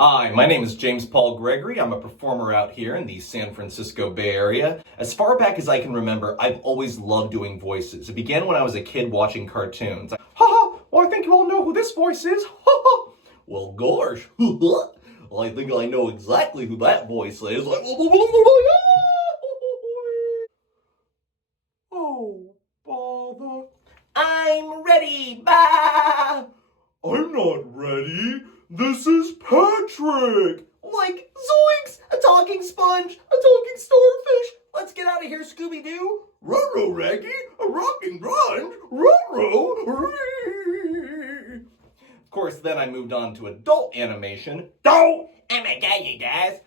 Hi, my name is James Paul Gregory. I'm a performer out here in the San Francisco Bay Area. As far back as I can remember, I've always loved doing voices. It began when I was a kid watching cartoons. Haha, well, I think you all know who this voice is. Haha. Well, gosh. I think I know exactly who that voice is. Oh, bother. I'm ready. Bah! I'm not ready. This is Patrick! Like, zoinks! A talking sponge! A talking starfish! Let's get out of here, Scooby-Doo! Ruh-roh, Raggy! A rocking grind! Ruh-roh! Of course, then I moved on to adult animation. Oh! Oh my god, you guys!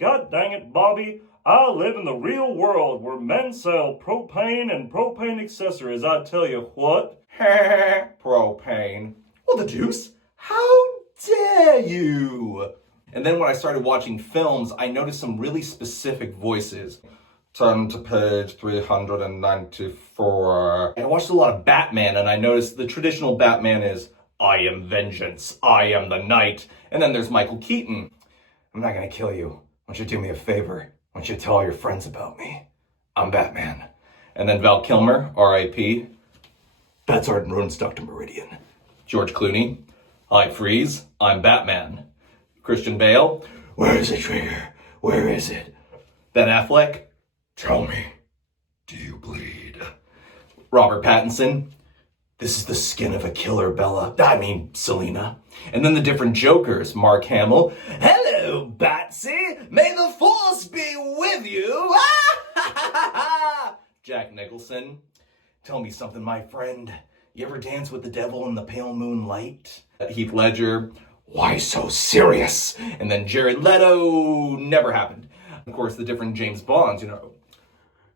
God dang it, Bobby. I live in the real world where men sell propane and propane accessories. I tell you what. Propane. Well, the deuce? How dare you? And then when I started watching films, I noticed some really specific voices. Turn to page 394. I watched a lot of Batman, and I noticed the traditional Batman is, I am vengeance, I am the night. And then there's Michael Keaton. I'm not gonna kill you. Why don't you do me a favor? Why don't you tell all your friends about me? I'm Batman. And then Val Kilmer, R.I.P. Bad Sergeant Roden's Dr. Meridian. George Clooney, Hi Freeze, I'm Batman. Christian Bale, where is the trigger? Where is it? Ben Affleck, tell me, do you bleed? Robert Pattinson, this is the skin of a killer, Selena. And then the different Jokers, Mark Hamill, hello, Batsy, may the force be with you. Jack Nicholson, tell me something, my friend. You ever dance with the devil in the pale moonlight? Heath Ledger, why so serious? And then Jared Leto, never happened. Of course, the different James Bonds,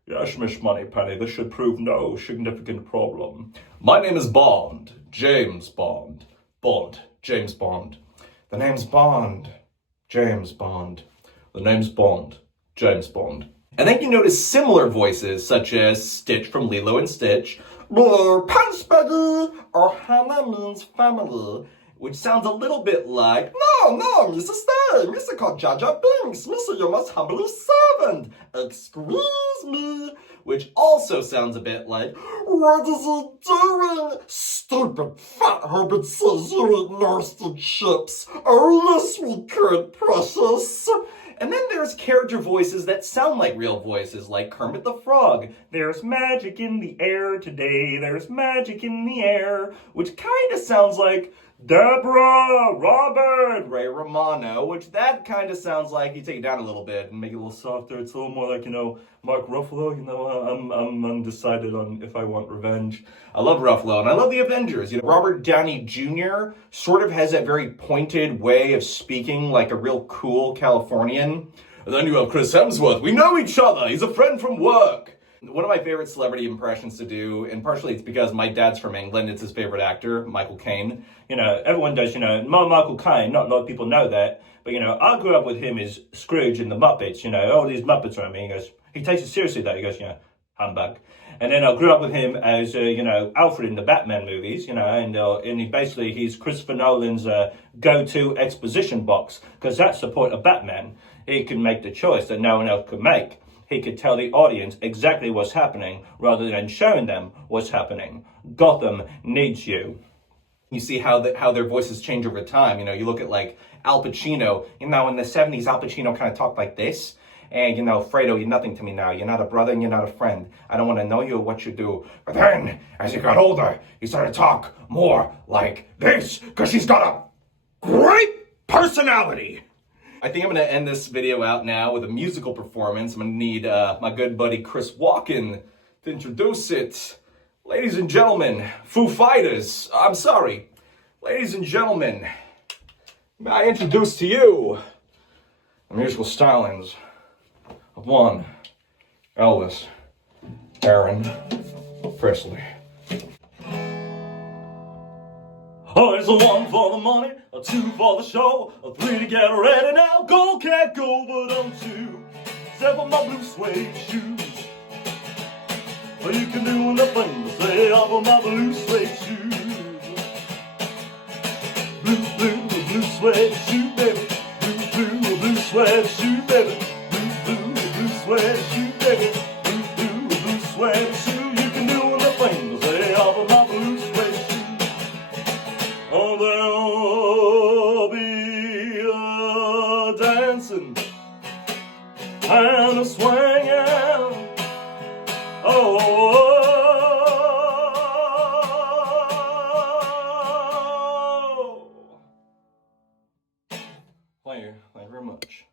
Yes, Miss Moneypenny, this should prove no significant problem. My name is Bond, James Bond. Bond, James Bond. The name's Bond, James Bond. The name's Bond, James Bond. And then you notice similar voices such as Stitch from Lilo and Stitch, Punch Buddy, or Hannah means family, which sounds a little bit like, no, Mr. Stay, Mr. called Jar Jar Binks, Mr. Your most humble servant, excuse me, which also sounds a bit like, what is he doing? Stupid fat Herbert says you eat nasty chips. Oh, yes, we could, precious. And then there's character voices that sound like real voices, like Kermit the Frog. There's magic in the air today, there's magic in the air, which kind of sounds like Deborah, Robert, Ray Romano, which that kind of sounds like, you take it down a little bit and make it a little softer. It's a little more like, Mark Ruffalo. I'm undecided on if I want revenge. I love Ruffalo, and I love the Avengers. Robert Downey Jr. sort of has that very pointed way of speaking like a real cool Californian. And then you have Chris Hemsworth. We know each other. He's a friend from work. One of my favorite celebrity impressions to do, and partially it's because my dad's from England, it's his favorite actor, Michael Caine. Everyone does, Michael Caine, not a lot of people know that, but, I grew up with him as Scrooge in the Muppets, all these Muppets around me. He takes it seriously though, he goes, humbug. And then I grew up with him as, Alfred in the Batman movies, and he's Christopher Nolan's go-to exposition box, because that's the point of Batman. He can make the choice that no one else could make. He could tell the audience exactly what's happening rather than showing them what's happening. Gotham needs you. You see how their voices change over time. You look at like Al Pacino. In the 70s, Al Pacino kind of talked like this. And, Fredo, you're nothing to me now. You're not a brother and you're not a friend. I don't want to know you or what you do. But then, as he got older, he started to talk more like this. Because she's got a great personality. I think I'm going to end this video out now with a musical performance. I'm going to need my good buddy Chris Walken to introduce it. Ladies and gentlemen, Foo Fighters, ladies and gentlemen, may I introduce to you the musical stylings of one Elvis Aaron Presley. Oh, it's a 1 for the money, a 2 for the show, a 3 to get ready now. Go, cat, go, but I'm 2. Step on my blue suede shoes. Well, you can do nothing to say off of my blue suede shoes. Blue, blue, blue. blue suede shoe, baby. Blue suede shoe, baby. Blue suede shoe, baby. Blue suede shoe. You can do anything to say off of my blue suede shoe. Oh, there'll be a dancing and a swinging. Oh. Thank you very much.